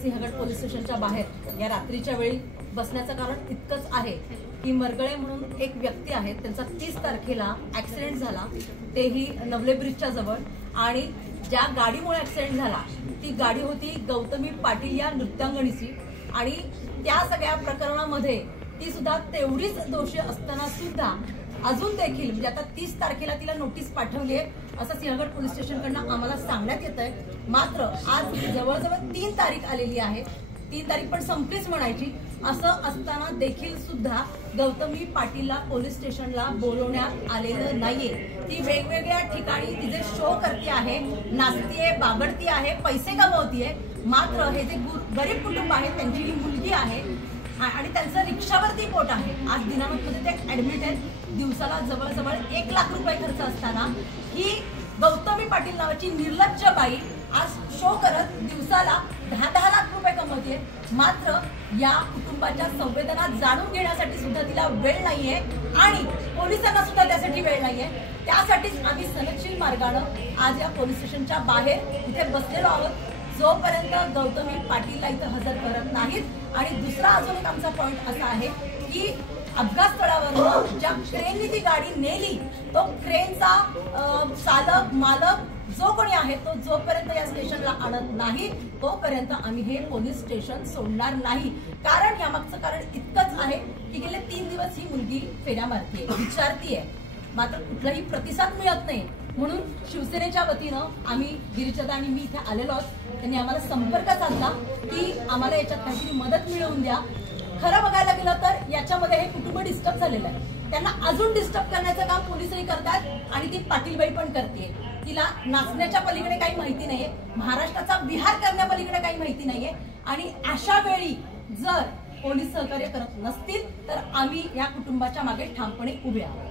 Sinhagad police स्टेशनच्या बाहेर या रात्रीच्या वेळी बसण्याचं कारण इतकंच आहे की मरगळे म्हणून एक व्यक्ती आहे, त्यांचा 30 तारखेला ऍक्सिडेंट झाला, तेही नवले ब्रिजच्या जवळ। आणि ज्या गाडीमुळे ऍक्सिडेंट झाला ती गाडी होती गौतमी पाटील या नृत्यांगणीची। आणि त्या सगळ्या प्रकरणामध्ये ती सुद्धा तेवढीच दोषी असताना सुद्धा अजून देखील म्हणजे आता 30 तारखेला तिला नोटीस पाठवली आहे असं सिंहगड पोलीस स्टेशनकडनं आम्हाला सांगण्यात येत आहे। मात्र आज जवळजवळ 3 तारीख आलेली आहे, 3 तारीख पण संपलीच म्हणायची। असं असताना देखील सुद्धा गौतमी पाटीलला पोलीस स्टेशनला बोलवण्यात आलेलं नाहीये। ती वेगवेगळ्या ठिकाणी तिचे शो करते आहे, नाचतीये, बागडती आहे, पैसे कमवतीये। मात्र हे जे गरीब कुटुंब आहे त्यांची ही मुलगी आहे आणि त्यांचं रिक्षावरती पोट आहे। आज दिनामतमध्ये ते ऍडमिट आहेत, दिवसाला जवळजवळ 1 लाख रुपये खर्च असताना ही गौतमी पाटील नावाची निर्लज्ज बाई आज शो करत दिवसाला 10-10 लाख रुपये कमवते। मात्र या कुटुंबाच्या संवेदना जाणून घेण्यासाठी सुद्धा तिला वेळ नाहीये आणि पोलिसांना सुद्धा त्यासाठी वेळ नाहीये। त्यासाठीच आम्ही सनदशील मार्गाने आज या पोलीस स्टेशनच्या बाहेर इथे बसलेलो आहोत जोपर्यंत गौतमी पाटीलला इथं हजर करत नाहीत। आणि दुसरा अजून एक आमचा पॉइंट असा आहे की अपघात स्थळावर ज्या क्रेनने ती गाडी नेली तो क्रेनचा चालक मालक जो कोणी आहे तो जोपर्यंत या स्टेशनला आणत नाही तोपर्यंत आम्ही हे पोलीस स्टेशन सोडणार नाही। कारण यामागचं कारण इतकंच आहे की गेले 3 दिवस ही मुलगी फेऱ्या मारतीये, विचारतीये, मात्र कुठलाही प्रतिसाद मिळत नाही। म्हणून शिवसेनेच्या वतीनं आम्ही गिरीशदा आणि मी इथे आलेलो आहोत। त्यांनी आम्हाला संपर्क साधला की आम्हाला याच्यात काहीतरी मदत मिळवून द्या। खरं बघायला गेलं तर याच्यामध्ये हे कुटुंब डिस्टर्ब झालेलं आहे, त्यांना अजून डिस्टर्ब करण्याचं काम पोलिसही करतात आणि ती पाटीलबाई पण करते। तिला नाचण्याच्या पलीकडे काही माहिती नाहीये, महाराष्ट्राचा विहार करण्यापलीकडे काही माहिती नाहीये। आणि अशा वेळी जर पोलीस सहकार्य करत नसतील तर आम्ही या कुटुंबाच्या मागे ठामपणे उभे आहोत।